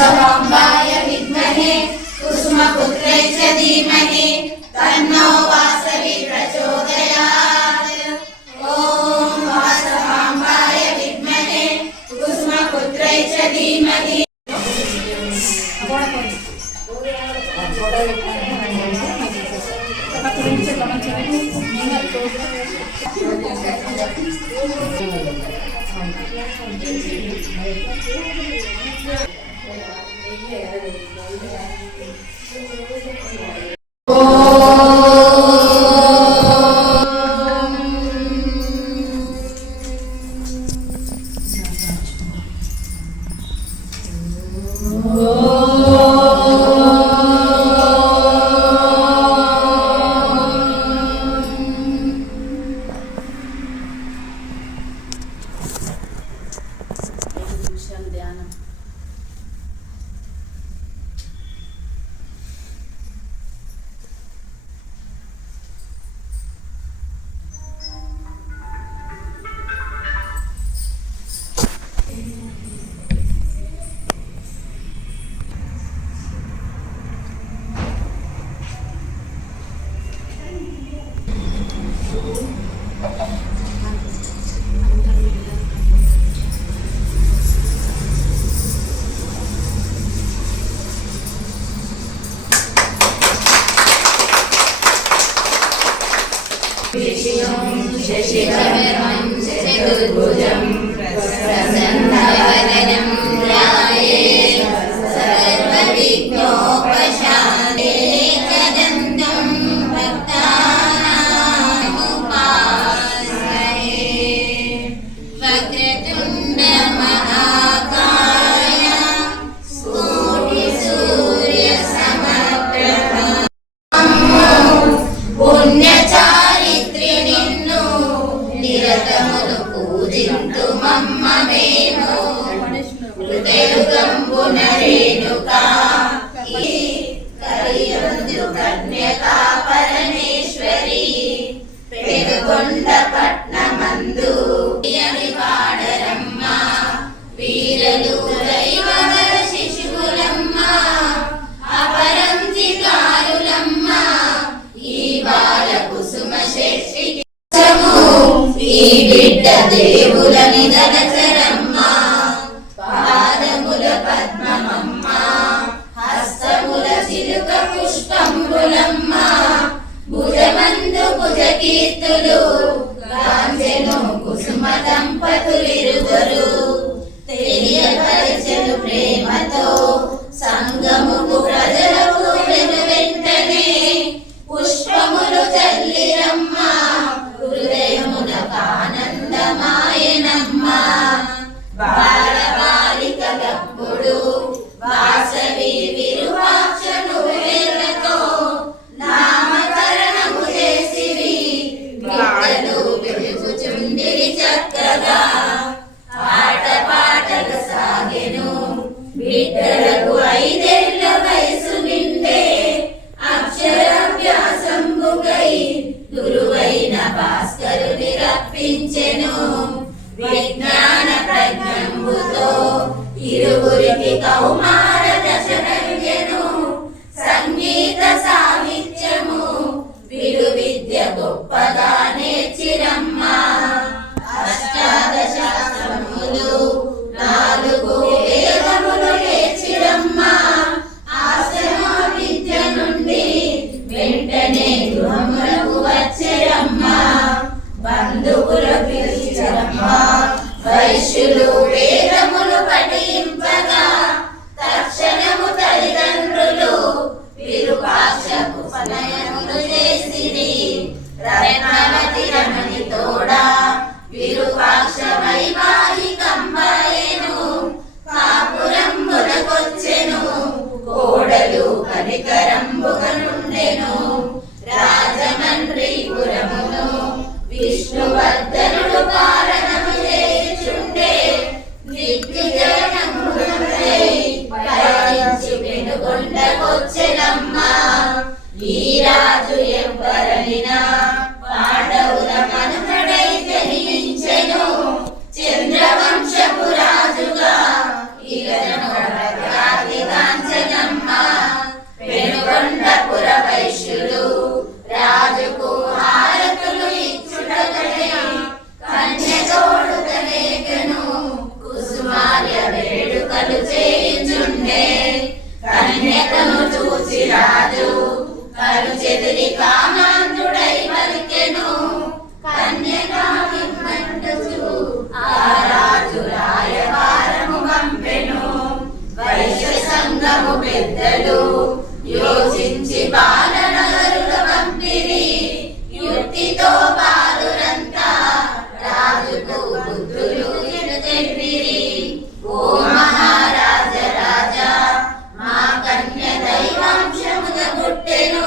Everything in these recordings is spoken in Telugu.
वासवाम्बाय विद्महे कुसुमपुत्रै च धीमहि तन्नो वासवी प्रचोदयात्। ॐ वासवाम्बाय विद्महे कुसुमपुत्रै च धीमहि। शशिवर्णं चतुर्भुजं प्रसन्नवदनं ध्यायेत् सर्वविघ्नोपशान्तये एकदन्तं भक्तानामुपास्महे। वक्रतुण्ड महाकाय कोटिसूर्यसमप्रभा पुण्यचारित्रि నిరతములు పూజింతు మమ్మ మేము హృదయుగంబున రేణుకా కలియందు కన్యకా పరమేశ్వరి పెనుగొండ పట్నమందు వాడరమ్మ వీరలు దైవవర శిశువులమ్మ అపరంజితారులమ్మ ఈ బాల కుసుమ శక్తి ఈ బిడ్డ దేవులని దలచరమ్మ పాదముల పద్మమమ్మ హస్తముల చిలుక పుష్పంబులమ్మ భుజమందు భుజకీర్తులు గాంచెను కుసుమ దంపతులిరువురు తెలియపరచెను ప్రేమతో సంగముకు ప్రజలకు వెనువెంటనే పుష్పములు చల్లిరమ్మ ఆనందమాయనమ్మ బాలబాలికలప్పుడు వాసవి విరూపాక్షను వేలతో నామకరణము చేసిరి బిడ్డలు వెలుగుచుండిరి చక్కగా ఆట పాటలు సాగెను బిడ్డలకు 5 ఏళ్ల వయసు నిండే అక్షరాభ్యాసంబుకై గురువైన భాస్కరుని రప్పించెను విజ్ఞాన ప్రజ్ఞంబుతో ఇరువురికి కౌమార దశ కలిగెను సంగీత సాహిత్యము విలు విద్య గొప్పగా నేర్చిరమ్మ అష్టాదశాస్త్రములు 4 వేదములు నేర్చిరమ్మ ఆశ్రమ విద్య నుండి వెంటనే గృహములకు వచ్చరమ్మ బంధువులు పిలిచరమ్మ వైశ్యులు వేదములు పఠింపగా తక్షణము తల్లిదండ్రులు విరూపాక్షకు ఉపనయనములు చేసిరి రత్న సంఘము పెద్దలు యోచించి బాలనగరుల పంపిరి యుక్తితో బాలురంతా రాజుకు బుద్ధులు చెప్పిరి. ఓ మహారాజ రాజా మా కన్య దైవాంశమున పుట్టెను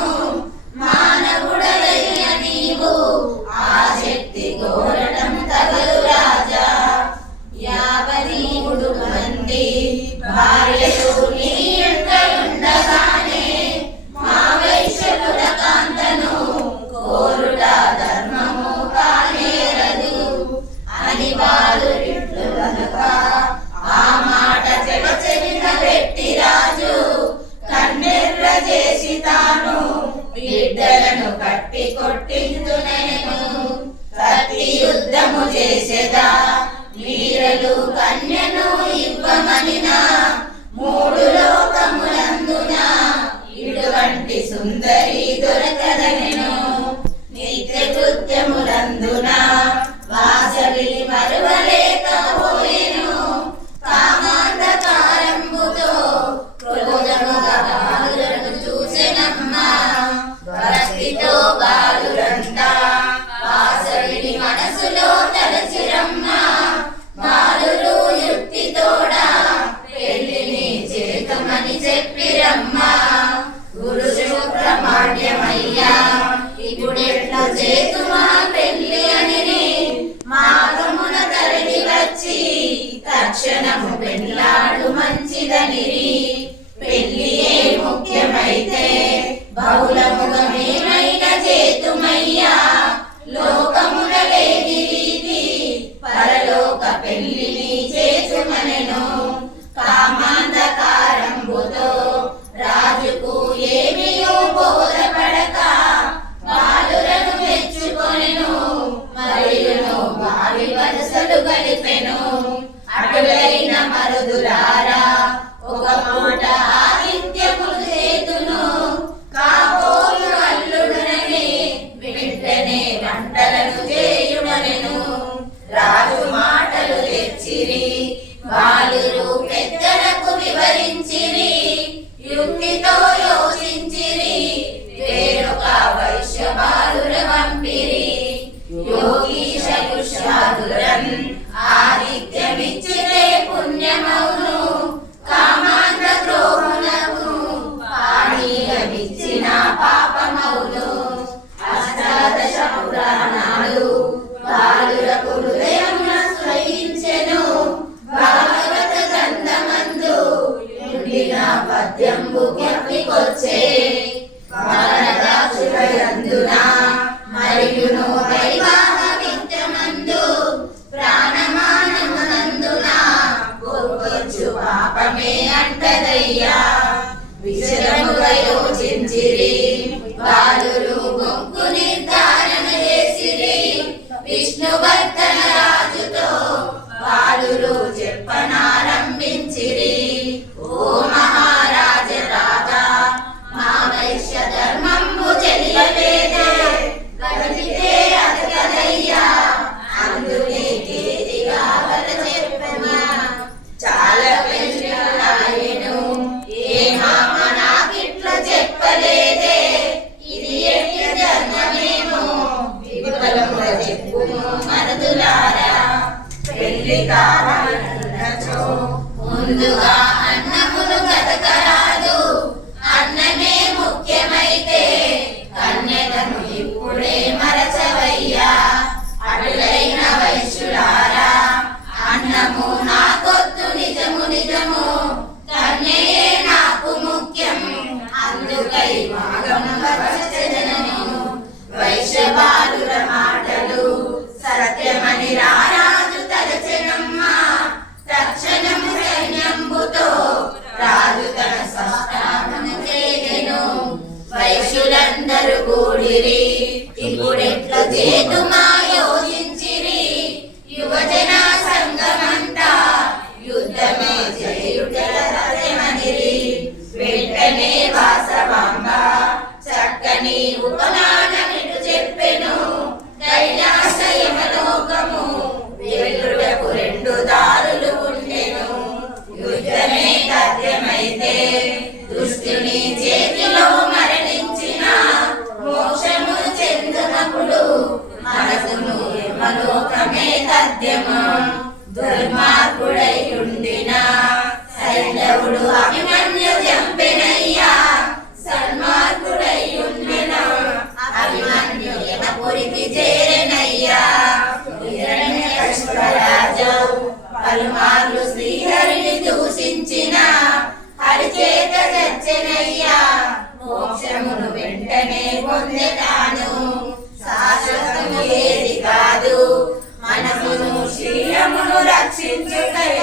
మానవుడలైన నీవు ఆ శక్తి కోరటం తగదు రాజా. 53 మంది భార్యలు నీ ఎంట ఉండగానే మా వైశ్యుల కాంతను కోరుట ధర్మము కానేరదు అని బాలురిట్లు కనుక ఆ మాట చెవిన పెట్టి రాజు కన్నెర్ర చేసి తాను బిడ్డలను కట్టి కొట్టించునెను. కత్తి యుద్ధము చేసేదా వీరలు కన్యను ఇవ్వమనిన 3 లోకములందున ఇటువంటి సుందరి దొరకదనెను. నిత్య కృత్యములందున వాసవిని మరువలేకపోయెను. కామాంధకారంబుతో క్రోధముగా బాలులను చూసెనమ్మా. భక్తితో బాలురంతా వాసవిని మనసులో తలచిరమ్మా. బాలురు యుక్తితోడా పెళ్లిని చేతుమని చెప్పిరమ్మా. గురు సుబ్రహ్మణ్యమయ్యా ఇప్పుడెట్లు చేతుమా పెళ్లి అని మార్గమున తరలి వచ్చి తక్షణము పెళ్ళాడు మంచిదనిరి. పెళ్లియే ముఖ్యమైతే బహుళముగమేమైనా చేతుమయ్యా. లోకమున లేని రీతి పరలోక పెళ్లిని చేసుమనెను. కామాంధకారంబుతో రాజుకు ఏమియో బోధపడక బాలులను మెచ్చుకొనెను. మరియును భావి వరసలు గలిపెను. అటులైన మరుదులారా ఒక పూట ఆతిథ్యములు చేతును. కాబోలు అల్లుడునని వెంటనే వంటలను చేయుమనెను. రాజు మాటలు తెచ్చిరి బాలురు పెద్దలకు వివరించిరి. యుక్తితో యోచించిరి వేరొక వైశ్య బాలుర పంపిరి. యోగీశలు శాదురన్ ఆదిత్యమిచ్చితే పుణ్యమౌను. కామాంధ ద్రోహునకు పానీయమిచ్చిన పాపమౌను. అష్టాదశ పురాణాలు బాలురకు హృదయమున స్రవించెను. భాగవత గ్రంథమందు ఉండిన పద్యంబు జ్ఞప్తికొచ్చే. మరణదాక్షులందున మరియును వైవాహ విద్యమందు ప్రాణమానమునందున పొరుగొచ్చు పాపమే అంటదయ్యా. విశదముగా యోచించిరి బాలురు గొంకు నిర్ధారణ చేసిరి. విష్ణువర్ధన రాజుతో బాలురు చెప్పనారంభించిరి. ఓ మహారాజ రాజా మా వైశ్య ధర్మంబు చెలియలేదే గడిపితే అతగదయ్యా. అందుకే కేదిగా వల చెప్పమా. చాలా పెళ్ళాయను ఏ మామ నాకిట్ల చెప్పలేదే. ఇది ఎట్టి ధర్మమేమో విఫలముగా చెప్పుము మరుదులారా. పెళ్లి కావాలన్నచో ముందుగా అన్నమును గతకరాదు. అన్నమే ముఖ్యమైతే కన్యకను ఇప్పుడే మరచవయ్యా. అటులైన వైశ్యులారా అన్నము నాకొద్దు నిజము నిజము. కన్యయే నాకు ముఖ్యం అందుకై భాగముగా వచ్చెదనను. వైశ్య బాలుర మాటలు సత్యమని రారాజు తలచెనమ్మా. తక్షణము సైన్యంబుతో రాజు తన సంస్థాపన చేయెను. వైశ్యులందరూ కూడిరి ఇప్పుడెట్ల చేతుమా యోచించిరి. యువజన సంఘమంతా యుద్ధమే చేయుటల సత్యమనిరి. వెంటనే వాసవాంబ చక్కని ఉపమానమిటు చెప్పెను. కైలాస యమలోకము వెలుటకు 2 దారులు ఉండెను. యుద్ధమే తథ్యమైతే తాను శాశ్వతము ఏది కాదు మనసును శరీరమును రక్షించుటై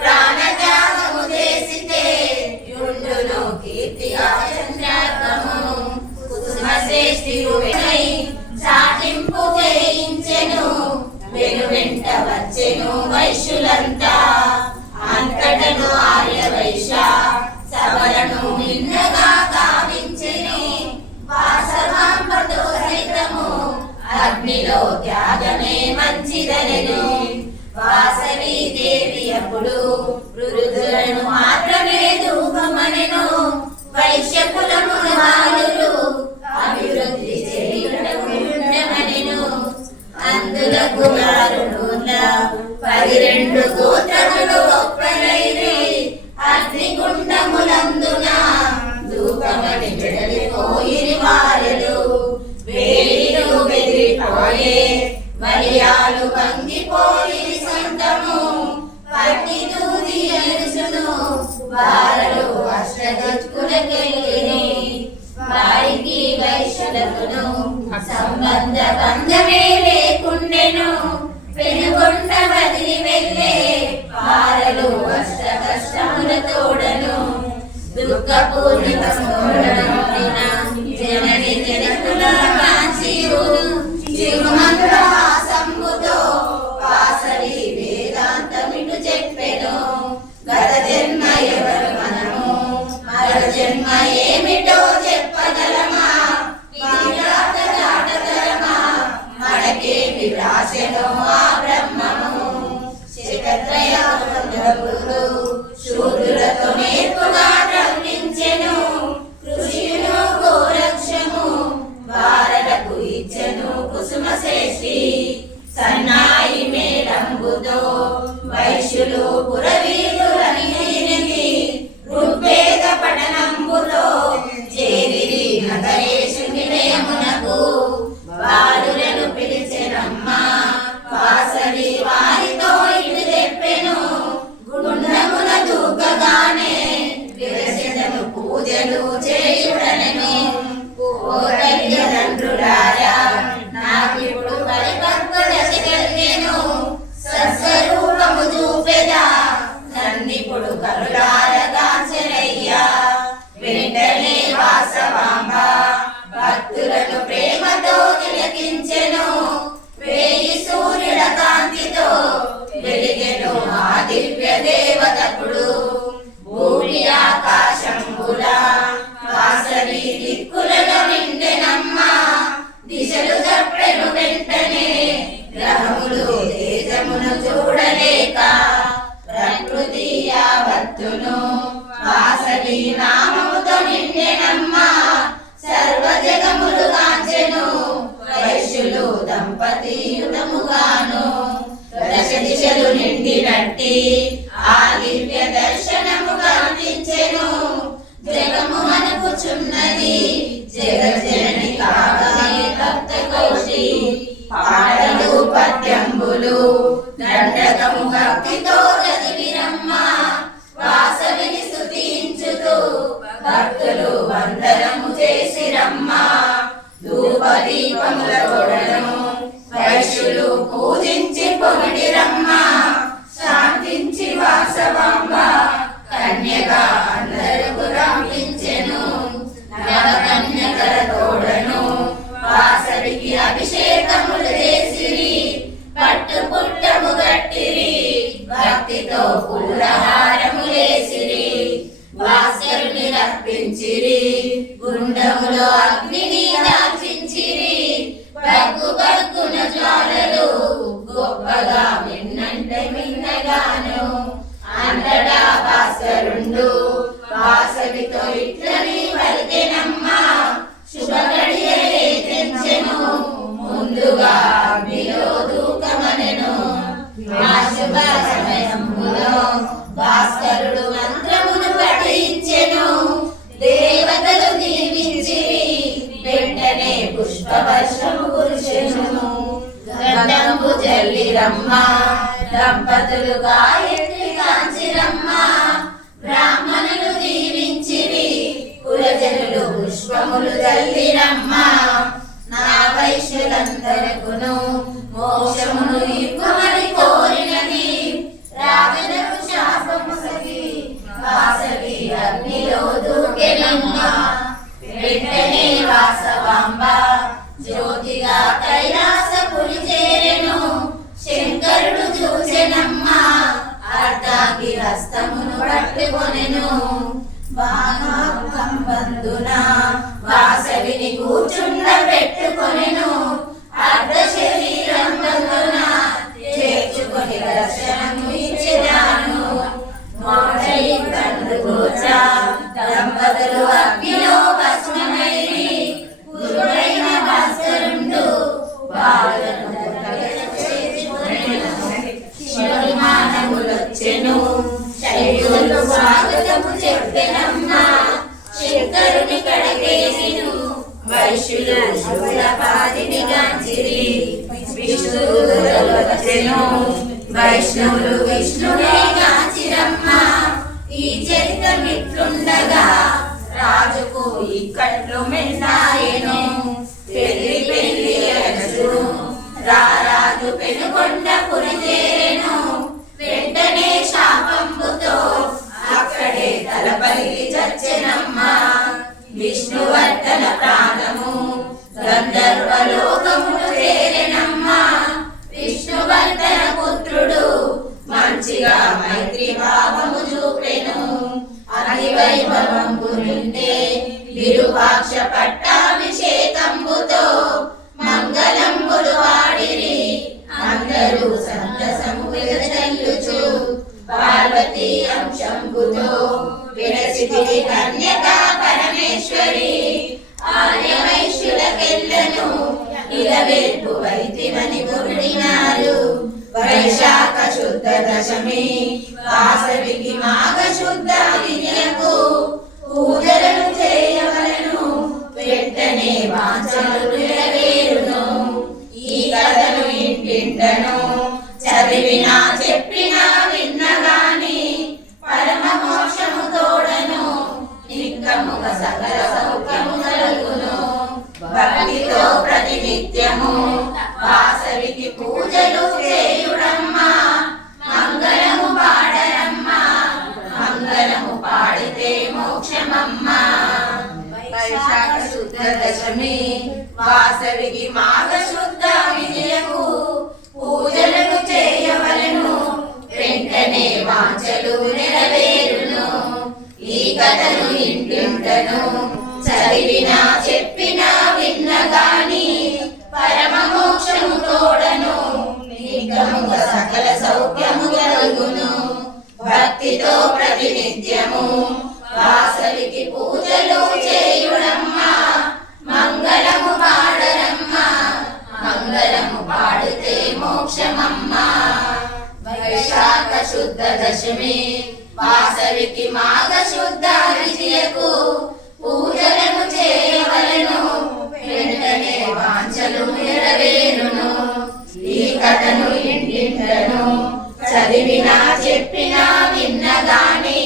ప్రాణత్యాగము చేసితే యుండును కీర్తి చంద్రార్కము కుసుమ శ్రేష్ఠియుడై చాటింపు చేయించెను వెనువెంట వచ్చెను వైశ్యులంతా అంతటను ఆర్య వైశ్య సభలను నిన్నగా గావించెను వాసవాంబతో సైతము అగ్నిలో త్యాగమే మంచిదనెను వాసవి దేవి అప్పుడు వృద్ధులను మాత్రమే దూకమనెను వైశ్య కులమును బాలురు అభివృద్ధి చేయుటమనెను అందులకు వారుల 12 గోత్రములు ఒక్కరైరి అగ్నిగుండములందున దూకమని వెడలిపోయిరి వారలు వేడిలు బెదిరిపోయే మరియాలు వంగిపోయి సొంతము పట్టి దూది అరుచును వారలు అష్టదిక్కులకెళ్ళిరి వారికి వైశ్యులకును సంబంధ బంధమే లేకుండెను పెనుగొండ వదిలి వెళ్ళే వారలు అష్ట కష్టముల తోడను దుఃఖపూర్ణితమోడన జనని జనకుల కాంచియు చిరుమందహాసంబుతో వాసవి వేదాంతమిటు చెప్పెను గత జన్మ ఎవరు మనము మర జన్మ ఏమిటో చెప్పగలమా విరాట దాటగలమా మనకే విరాశను ఆ బ్రహ్మము శతత్రయములు శూద్రులతో నేర్పుగా రక్షించెను కృషిను గోరక్షము వారలకు ఇచ్చెను కుసుమ శ్రేష్ఠి సన్నాయి మేళంబుతో వైశ్యులు పురవీరులన్నిటిని ఋగ్వేద పఠనంబుతో చేరిరి నగరేషు నిలయమునకు బాలులను పిలిచెనమ్మ వాసవి వారితో ఇటు చెప్పెను గుండమున దూకగానే విరచెదను పూజలు చేయుడనెను ఓ తల్లిదండ్రులారా నాకిప్పుడు పరిపక్వ దశ కలిగెను సస్వరూపము చూపెదా నన్నిప్పుడు కరుణారగాంచెనయ్యా వెంటనే వాసవాంబ భక్తులను ప్రేమతో తిలకించెను వేయి సూర్యుల కాంతితో వెలిగెను ఆ దివ్య దేవతకుడు భూమి ఆకాశంబుల వాసవి దిక్కులలో నిండెనమ్మ దిశలు చెప్పెను వెంటనే గ్రహములు తేజమును చూడలేక ప్రకృతి యావత్తును వాసవి నామముతో నిండెనమ్మ సర్వ జగములు కాంచెను వైశ్యులు దంపతియుతముగాను దశ దిశలు నిండినట్టి ఆ దివ్య దర్శనము కనిపించెను జగము అనుకుచున్నది జగజ్జనని కాగా భక్త కోటి పాటలు పద్యంబులు దండకము భక్తితో చదివిరమ్మ వాసవిని స్తుతించుతూ భక్తులు వందనము చేసిరమ్మ ధూపదీపముల తోడను వైశ్యులు పూజించి పొగిడిరమ్మ శాంతించి వాసవాంబ కన్యగా అందరకు రాపించెను నవకన్యకల తోడను వాసవికి అభిషేకములు చేసిరి పట్టు పుట్టము గట్టిరి భక్తితో పూలహారములేసిరి భాస్కరుని రప్పించిరి గుండములో అగ్నిని దాల్చించిరి బగ్గు బగ్గున జ్వాలలు గొప్పగా మిన్నంటే మిన్నగాను అంతటా భాస్కరుండు వాసవితో ఇట్లని పలికెనమ్మ శుభ గడియలే తెంచెను ముందుగా అగ్నిలో దూకమనెను ఆ శుభ సమయములో భాస్కరుడు మంత్రమును పఠించెను దేవతలు దీవించిరి వెంటనే పుష్పవర్షము కురిసెను గంధంబు జల్లిరమ్మ దంపతులు గాయత్రి కాంచిరమ్మ బ్రాహ్మణులు దీవించిరి కులజనులు పుష్పములు జల్లిరమ్మ భక్తులందరకును మోక్షమును ఇవ్వమని కోరినది. రావణుడు శాపము సగి వాసవి అగ్నిలో దూకెనమ్మ. వెంటనే వాసవాంబ జ్యోతిగా కైలాసపురి చేరెను. శంకరుడు చూచెనమ్మ అర్ధాంగి హస్తమును పట్టుకొనెను. బాణాకంబందున వాసవిని కూర్చుండ పెట్టుకొనెను. అర్ధ శరీరం బందున చేర్చుకొని దర్శనము ఇచ్చెదాను. మోడై కండ్లు గోచ దంపతులు అగ్నిలో భస్మమైరి. గురువైన భాస్కరుండు బాలను శివమానములొచ్చెను. శైవులు స్వాగతము చెప్పెనమ్మ. శంకరుని కడకేసిను వైశ్యులు శూలపాదిని గాంచిరి. విష్ణువులొచ్చెను వైష్ణవులు విష్ణునే గాంచిరమ్మ. ఈ చరితమిట్లుండగా రాజుకు ఇక్కట్లు మెండాయెను. పెళ్లి పెళ్లి అనసును రారాజు పెనుకొండ పురి చేరెను. వెంటనే శాపంబుతో అక్కడే తలపల్లి చచ్చెనమ్మ. విష్ణువర్ధన ప్రాణము గంధర్వలోకమును చేరెనమ్మ. విష్ణువర్ధన పుత్రుడు మంచిగా మైత్రి భావము చూపెను. అతి వైభవంబు నిండే విరూపాక్ష పట్టాభిషేకంబుతో మంగళంబులు వాడిరి. అందరూ సంతసము వెదజల్లుచు పార్వతీ అంశంబుతో విరచితిరి కన్యకా పరమేశ్వరి. ఆర్యవైశ్యులకెల్లను ఇలవేల్పు వైద్యమని పొగిడినారు. వైశాఖ శుద్ధ దశమి వాసవికి మాఘ శుద్ధ విద్యకు పూజలను చేయవలను. వెంటనే వాంఛలు నెరవేరును. ఈ కథను ఇంటింటను చదివినా చెప్పినా విన్నగాని పరమ మోక్షము తోడను. నిక్కముగ సకల సౌఖ్యము కలుగును. భక్తితో ప్రతినిత్యము వాసవికి పూజలు చేయుడమ్మ. మంగళము పాడరమ్మ. మంగళము పాడితే మోక్షమమ్మ. వైశాఖ శుద్ధ దశమి వాసవికి మాఘ శుద్ధ విజయకు పూజలను చేయవలను. వెంటనే వాంఛలు నెరవేరును. ఈ కథను ఇంటింటను చదివినా చెప్పినా విన్నగాని పరమ మోక్షము తోడను. నిగముగ సకల సౌఖ్యము కలుగును. భక్తితో ప్రతినిత్యము వాసవికి పూజలు చేయుడమ్మ. మంగళము పాడరమ్మ. మంగళము పాడితే మోక్షమమ్మ. వైశాఖ శుద్ధ దశమి వాసవికి మాఘ శుద్ధ విజయకు పూజలను చేయవలను. వెంటనే వాంఛలు నెరవేరును. ఈ కథను ఇంటింటను చదివినా చెప్పినా విన్నగాని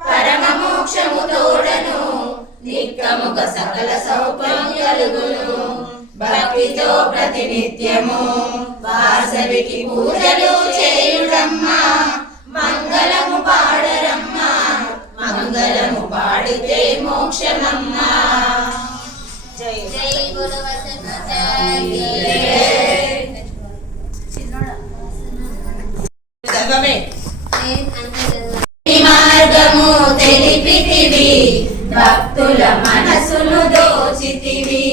పరమ మోక్షము తోడను. నిక్కముగ సకల సౌఖ్యము కలుగును. భక్తితో ప్రతినిత్యము వాసవికి పూజలు చేయుడమ్మ. మంగళము పాడరమ్మ. మంగళము పాడితే మోక్షమమ్మ. జై జై గురు మార్గము తెలిపితివి. భక్తుల మనసును దోచితివి.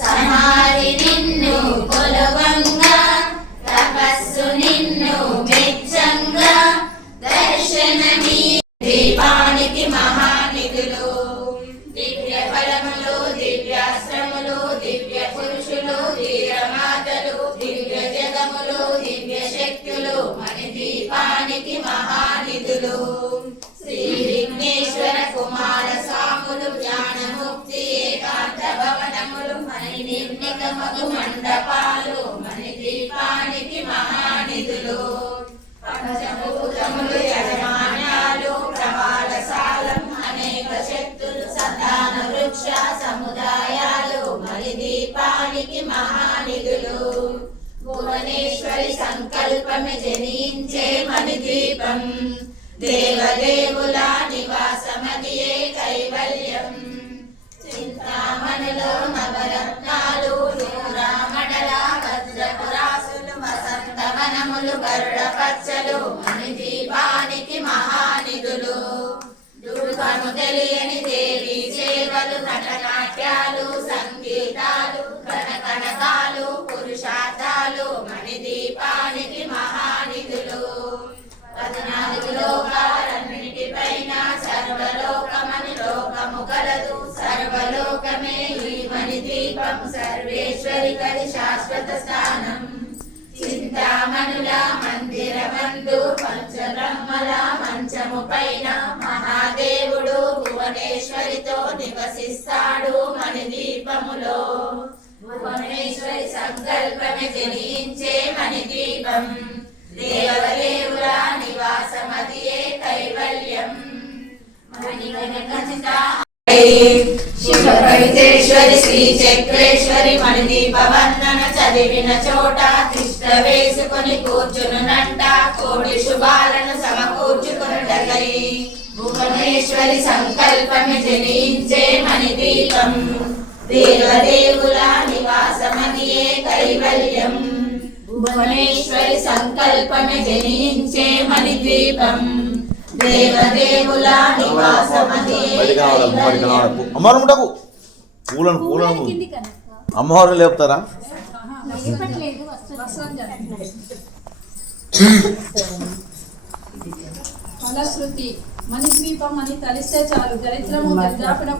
సమారి నిన్ను కొలవంగా తపస్సు నిన్ను మెచ్చంగా దర్శనమీ దీపానికి మహానిధులు. దివ్య ఫలములు దివ్యాశ్రములు దివ్య పురుషులు ధీరమాతలు దివ్య జగములు దివ్య శక్తులు మణి దీపానికి మహానిధులు. శ్రీ విఘ్నేశ్వర కుమార స్వాములు జ్ఞానముక్తి ఏకాంత భవనములు మణి నిర్మిత మగు మండపాలు మణి దీపానికి మహానిధులు. పంచభూతములు యజమాన్యాలు ప్రమాదశాలం అనేక శక్తులు సంతాన వృక్ష సముదాయాలు మలి దీపానికి మహానిధులు భువనేశ్వరి సంకల్పమే జనించే మణి దీపం దేవదేవుల నివాసమదియే కైవల్యం చింతామణిలో నవరత్నాలు నూరామణల వజ్రపురాసులు వసంతవనములు గరుడ పచ్చలు మణి దీపానికి మహానిధులు దుర్గము తెలియని దేవి సేవలు నటనాట్యాలు సంగీతాలు కనకనకాలు పురుషార్థాలు మణి దీపానికి మహానిధులు 14 లోకాలన్నిటిపైన సర్వలోకమని లోకము కలదు సర్వలోకమే ఈ మణి దీపం సర్వేశ్వరి కది శాశ్వత స్థానం చింతామణుల మందిరమందు పంచబ్రహ్మల మంచము పైన మహాదేవుడు భువనేశ్వరితో నివసిస్తాడు మణి దీపములో భువనేశ్వరి సంకల్పమే జనించే మణి దీపం దేవదేవుల నివాసమదియే కైవల్యం శివకవితేశ్వరి శ్రీ చక్రేశ్వరి మణి దీప వర్ణన చదివిన చోట తిష్ట వేసుకొని కూర్చునునంట కోటి శుభాలను సమకూర్చుకొనుటకై భువనేశ్వరి సంకల్పమే జనించే మణి దీపం దేవదేవుల నివాసమదియే కైవల్యం భువనేశ్వరి సంకల్పమే జనించే మణి దీపం దేవదేవుల నివాసమదియే అమ్మవారు ముట్టకు పూలను పూలను అమ్మవారు లేపుతారా ఫలశ్రుతి మణిద్వీపం అని తలిస్తే చాలు దరిద్రము దరిద్రాపణ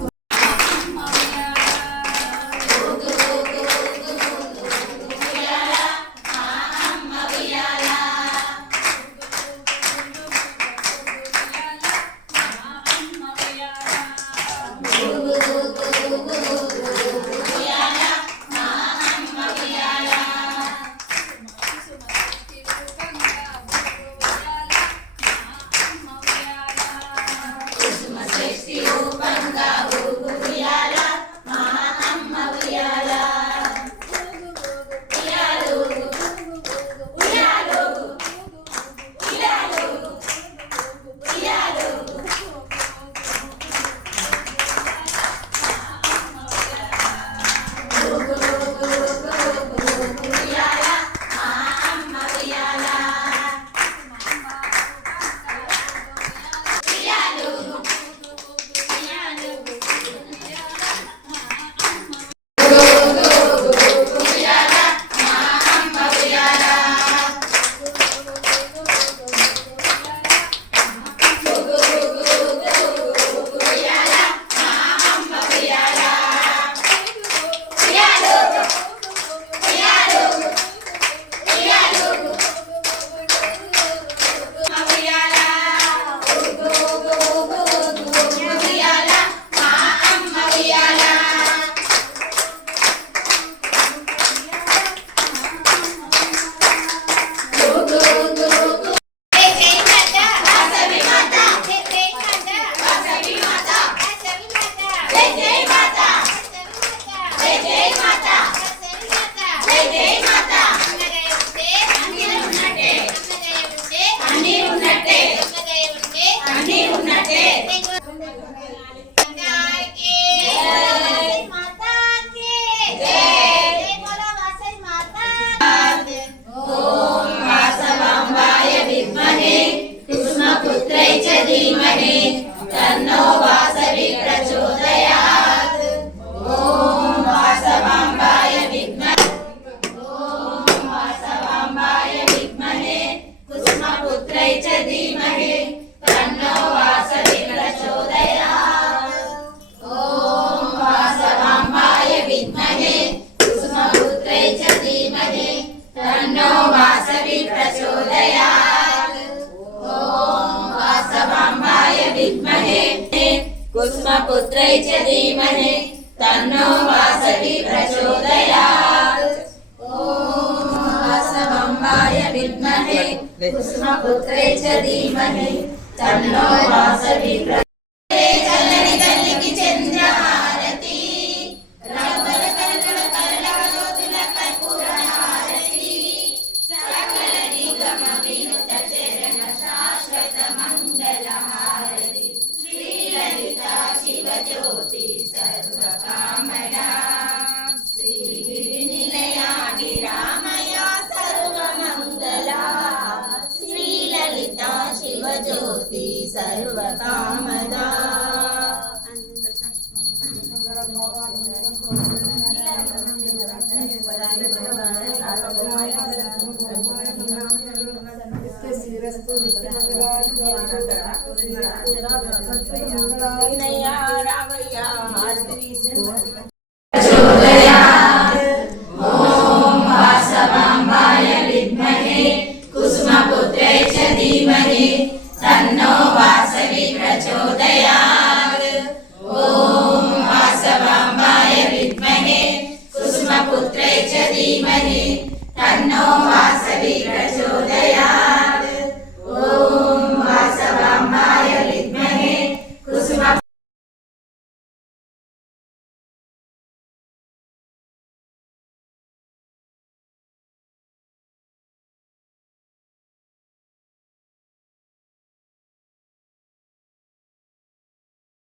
कुसुमपुत्रै च धीमहि तन्नो वासवी प्रचोदयात्। ॐ वासवाम्बाय विद्महे कुसुमपुत्रै च धीमहि तन्नो वासवी प्रचोदयात्। जननि तल्लिकी चंद्र శివజ్యోతి సర్వకామడా శ్రీగిరి నిలయా నిరామయ సర్వమంగళా శ్రీలలిత శివజ్యోతి సర్వకామదా రావయ్యా